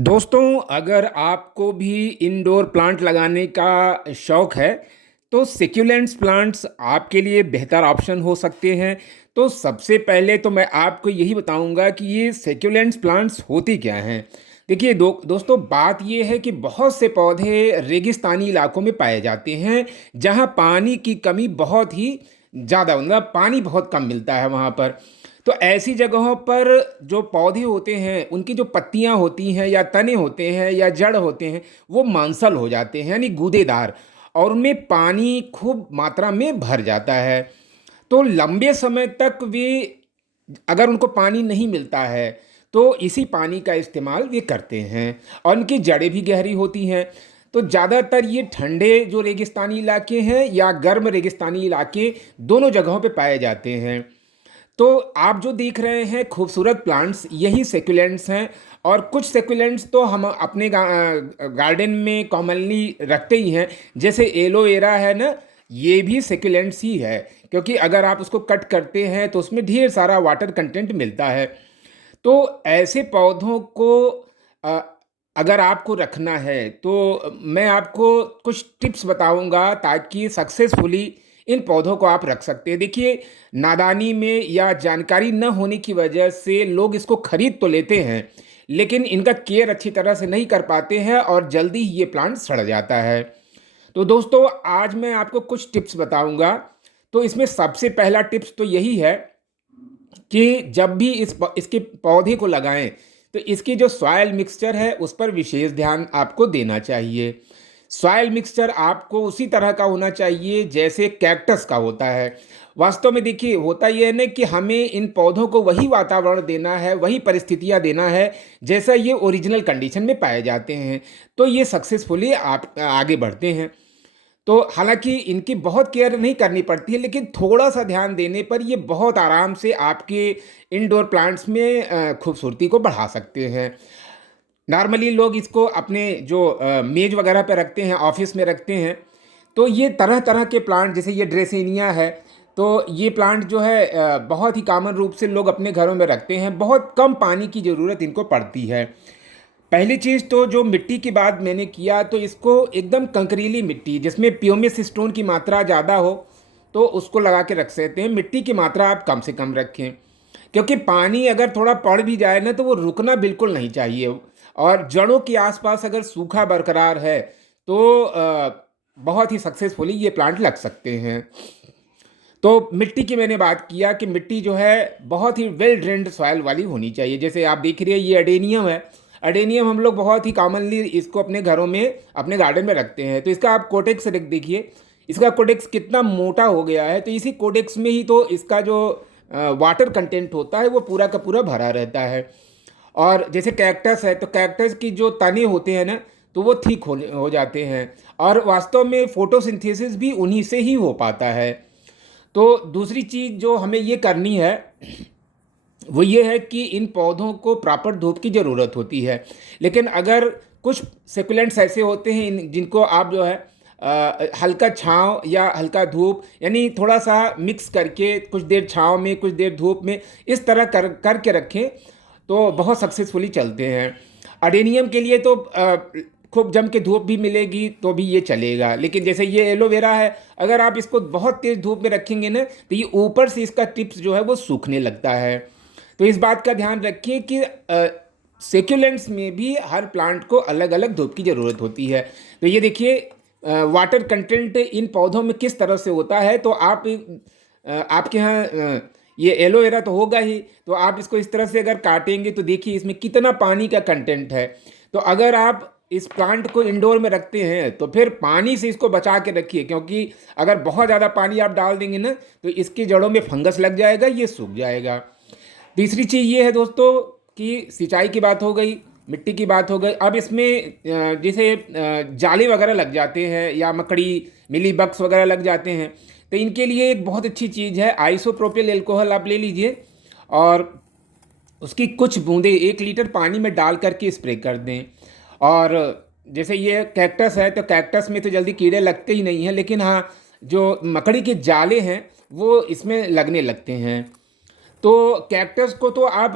दोस्तों, अगर आपको भी इंडोर प्लांट लगाने का शौक है, तो सक्यूलेंट्स प्लांट्स आपके लिए बेहतर ऑप्शन हो सकते हैं। तो सबसे पहले तो मैं आपको यही बताऊंगा कि ये सक्यूलेंट्स प्लांट्स होती क्या हैं। देखिए दोस्तों, बात ये है कि बहुत से पौधे रेगिस्तानी इलाकों में पाए जाते हैं, जहाँ पानी की कमी बहुत ही ज़्यादा, मतलब पानी बहुत कम मिलता है वहाँ पर। तो ऐसी जगहों पर जो पौधे होते हैं, उनकी जो पत्तियां होती हैं या तने होते हैं या जड़ होते हैं, वो मांसल हो जाते हैं, यानी गूदेदार, और उनमें पानी खूब मात्रा में भर जाता है। तो लंबे समय तक वे, अगर उनको पानी नहीं मिलता है, तो इसी पानी का इस्तेमाल वे करते हैं। और उनकी जड़ें भी गहरी होती हैं। तो ज़्यादातर ये ठंडे जो रेगिस्तानी इलाके हैं या गर्म रेगिस्तानी इलाके, दोनों जगहों पे पाए जाते हैं। तो आप जो देख रहे हैं खूबसूरत प्लांट्स, यही सेक्युलेंट्स हैं। और कुछ सेक्युलेंट्स तो हम अपने गार्डन में कॉमनली रखते ही हैं, जैसे एलोवेरा है ना, ये भी सेक्युलेंट्स ही है, क्योंकि अगर आप उसको कट करते हैं तो उसमें ढेर सारा वाटर कंटेंट मिलता है। तो ऐसे पौधों को अ, अगर आपको रखना है, तो मैं आपको कुछ टिप्स बताऊंगा ताकि सक्सेसफुली इन पौधों को आप रख सकते हैं। देखिए, नादानी में या जानकारी न होने की वजह से लोग इसको खरीद तो लेते हैं, लेकिन इनका केयर अच्छी तरह से नहीं कर पाते हैं और जल्दी ही ये प्लांट सड़ जाता है। तो दोस्तों, आज मैं आपको कुछ टिप्स बताऊंगा। तो इसमें सबसे पहला टिप्स तो यही है कि जब भी इसके पौधे को लगाएं, तो इसकी जो सॉयल मिक्सचर है उस पर विशेष ध्यान आपको देना चाहिए। सॉयल मिक्सचर आपको उसी तरह का होना चाहिए जैसे कैक्टस का होता है। वास्तव में देखिए, होता यह है ना कि हमें इन पौधों को वही वातावरण देना है, वही परिस्थितियां देना है जैसा ये ओरिजिनल कंडीशन में पाए जाते हैं। तो ये सक्सेसफुली आप आगे बढ़ते हैं। तो हालांकि इनकी बहुत केयर नहीं करनी पड़ती है, लेकिन थोड़ा सा ध्यान देने पर ये बहुत आराम से आपके इंडोर प्लांट्स में खूबसूरती को बढ़ा सकते हैं। नॉर्मली लोग इसको अपने जो मेज वगैरह पे रखते हैं, ऑफिस में रखते हैं। तो ये तरह तरह के प्लांट, जैसे ये ड्रेसेनिया है, तो ये प्लांट जो है बहुत ही कॉमन रूप से लोग अपने घरों में रखते हैं। बहुत कम पानी की ज़रूरत इनको पड़ती है। पहली चीज़ तो जो मिट्टी की बात मैंने किया, तो इसको एकदम कंकरीली मिट्टी जिसमें प्यूमिस स्टोन की मात्रा ज़्यादा हो, तो उसको लगा के रख सकते हैं। मिट्टी की मात्रा आप कम से कम रखें, क्योंकि पानी अगर थोड़ा पड़ भी जाए ना, तो वो रुकना बिल्कुल नहीं चाहिए। और जड़ों के आसपास अगर सूखा बरकरार है, तो बहुत ही सक्सेसफुली ये प्लांट लग सकते हैं। तो मिट्टी की मैंने बात किया कि मिट्टी जो है बहुत ही वेल ड्रेन्ड सॉइल वाली होनी चाहिए। जैसे आप देख रहे हैं, ये अडेनियम है। अडेनियम हम लोग बहुत ही कॉमनली इसको अपने घरों में, अपने गार्डन में रखते हैं। तो इसका आप कोटेक्स देखिए, इसका कोडेक्स कितना मोटा हो गया है। तो इसी कोडेक्स में ही तो इसका जो वाटर कंटेंट होता है वो पूरा का पूरा भरा रहता है। और जैसे कैक्टस है, तो कैक्टस की जो तने होते हैं ना, तो वो ठीक हो जाते हैं। और वास्तव में फोटोसिंथेसिस भी उन्हीं से ही हो पाता है। तो दूसरी चीज़ जो हमें ये करनी है, वो ये है कि इन पौधों को प्रॉपर धूप की ज़रूरत होती है। लेकिन अगर कुछ सेकुलेंट्स ऐसे होते हैं जिनको आप जो है हल्का छांव या हल्का धूप, यानी थोड़ा सा मिक्स करके कुछ देर छांव में कुछ देर धूप में, इस तरह करके रखें, तो बहुत सक्सेसफुली चलते हैं। अडेनियम के लिए तो खूब जम के धूप भी मिलेगी तो भी ये चलेगा। लेकिन जैसे ये एलोवेरा है, अगर आप इसको बहुत तेज़ धूप में रखेंगे ना, तो ये ऊपर से इसका टिप्स जो है वो सूखने लगता है। तो इस बात का ध्यान रखिए कि सेक्युलेंट्स में भी हर प्लांट को अलग अलग धूप की ज़रूरत होती है। तो ये देखिए, वाटर कंटेंट इन पौधों में किस तरह से होता है। तो आप आपके यहाँ ये एलोवेरा तो होगा ही, तो आप इसको इस तरह से अगर काटेंगे तो देखिए इसमें कितना पानी का कंटेंट है। तो अगर आप इस प्लांट को इंडोर में रखते हैं, तो फिर पानी से इसको बचा के रखिए, क्योंकि अगर बहुत ज़्यादा पानी आप डाल देंगे ना, तो इसकी जड़ों में फंगस लग जाएगा, ये सूख जाएगा। तीसरी चीज़ ये है दोस्तों कि सिंचाई की बात हो गई, मिट्टी की बात हो गई। अब इसमें जैसे जाले वगैरह लग जाते हैं या मकड़ी, मिली बग्स वगैरह लग जाते हैं, तो इनके लिए एक बहुत अच्छी चीज़ है, आइसोप्रोपिल एल्कोहल आप ले लीजिए और उसकी कुछ बूंदें 1 लीटर पानी में डाल करके स्प्रे कर दें। और जैसे ये कैक्टस है, तो कैक्टस में तो जल्दी कीड़े लगते ही नहीं हैं, लेकिन हाँ, जो मकड़ी के जाले हैं वो इसमें लगने लगते हैं। तो कैक्टस को तो आप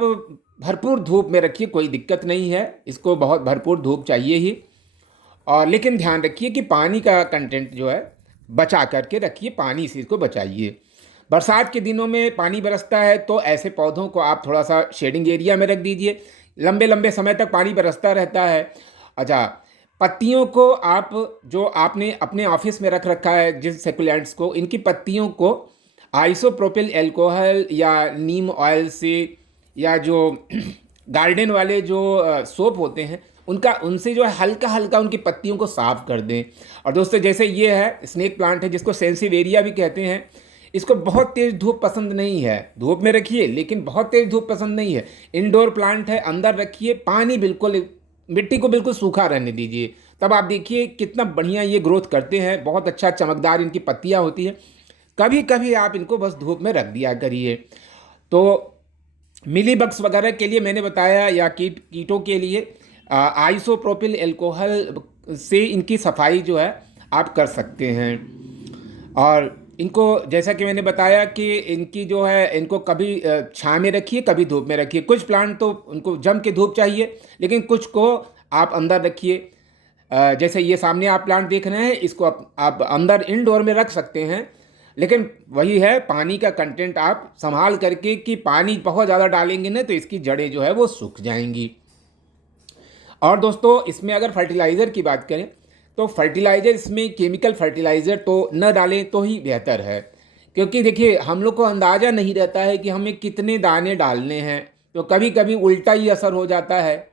भरपूर धूप में रखिए, कोई दिक्कत नहीं है, इसको बहुत भरपूर धूप चाहिए ही। और लेकिन ध्यान रखिए कि पानी का कंटेंट जो है बचा करके रखिए, पानी से इसको बचाइए। बरसात के दिनों में पानी बरसता है तो ऐसे पौधों को आप थोड़ा सा शेडिंग एरिया में रख दीजिए, लंबे लंबे समय तक पानी बरसता रहता है। अच्छा, पत्तियों को आप जो आपने अपने ऑफिस में रख रखा है जिस सेकुलेंट्स को, इनकी पत्तियों को आइसोप्रोपिल एल्कोहल या नीम ऑयल से, या जो गार्डन वाले जो सोप होते हैं उनका, उनसे जो है हल्का हल्का उनकी पत्तियों को साफ कर दें। और दोस्तों, जैसे ये है स्नेक प्लांट है जिसको सेंसिवेरिया भी कहते हैं, इसको बहुत तेज़ धूप पसंद नहीं है, धूप में रखिए लेकिन बहुत तेज़ धूप पसंद नहीं है। इंडोर प्लांट है, अंदर रखिए, पानी बिल्कुल, मिट्टी को बिल्कुल सूखा रहने दीजिए, तब आप देखिए कितना बढ़िया ये ग्रोथ करते हैं, बहुत अच्छा चमकदार इनकी पत्तियाँ होती हैं। कभी कभी आप इनको बस धूप में रख दिया करिए। तो मिली बग्स वगैरह के लिए मैंने बताया, या कीटों के लिए आइसोप्रोपिल एल्कोहल से इनकी सफाई जो है आप कर सकते हैं। और इनको जैसा कि मैंने बताया कि इनकी जो है, इनको कभी छाँव में रखिए, कभी धूप में रखिए। कुछ प्लांट तो उनको जम के धूप चाहिए, लेकिन कुछ को आप अंदर रखिए। जैसे ये सामने आप प्लांट देख रहे हैं, इसको आप अंदर इंडोर में रख सकते हैं, लेकिन वही है, पानी का कंटेंट आप संभाल करके, कि पानी बहुत ज़्यादा डालेंगे ना तो इसकी जड़ें जो है वो सूख जाएंगी। और दोस्तों, इसमें अगर फर्टिलाइज़र की बात करें तो फर्टिलाइज़र, इसमें केमिकल फर्टिलाइज़र तो न डालें तो ही बेहतर है, क्योंकि देखिए हम लोग को अंदाज़ा नहीं रहता है कि हमें कितने दाने डालने हैं, तो कभी कभी उल्टा ही असर हो जाता है।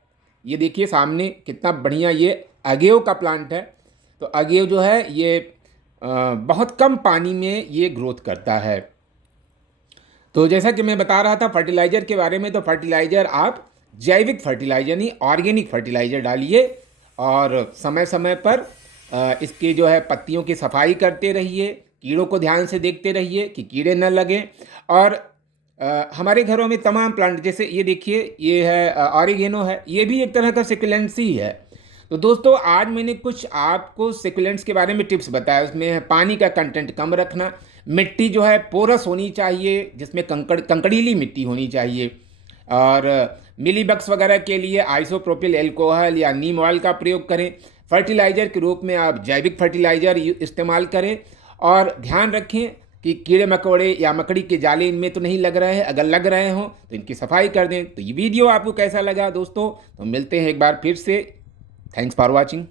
ये देखिए सामने कितना बढ़िया ये अगेव का प्लांट है। तो अगेव जो है ये बहुत कम पानी में ये ग्रोथ करता है। तो जैसा कि मैं बता रहा था फर्टिलाइज़र के बारे में, तो फर्टिलाइज़र आप जैविक फर्टिलाइज़र नहीं, ऑर्गेनिक फर्टिलाइज़र डालिए, और समय समय पर इसकी जो है पत्तियों की सफाई करते रहिए, कीड़ों को ध्यान से देखते रहिए कि कीड़े न लगें। और हमारे घरों में तमाम प्लांट, जैसे ये देखिए, ये है ऑरिगेनो है, ये भी एक तरह का सिकुलेंट्स ही है। तो दोस्तों, आज मैंने कुछ आपको सिकुलेंट्स के बारे में टिप्स बताया। उसमें है पानी का कंटेंट कम रखना, मिट्टी जो है पोरस होनी चाहिए, जिसमें कंकड़ीली मिट्टी होनी चाहिए, और मिलीबग्स वगैरह के लिए आइसोप्रोपिल एल्कोहल या नीम ऑयल का प्रयोग करें। फर्टिलाइज़र के रूप में आप जैविक फर्टिलाइज़र इस्तेमाल करें, और ध्यान रखें कि कीड़े मकोड़े या मकड़ी के जाले इनमें तो नहीं लग रहे हैं, अगर लग रहे हों तो इनकी सफाई कर दें। तो ये वीडियो आपको कैसा लगा दोस्तों, तो मिलते हैं एक बार फिर से। Thanks for watching.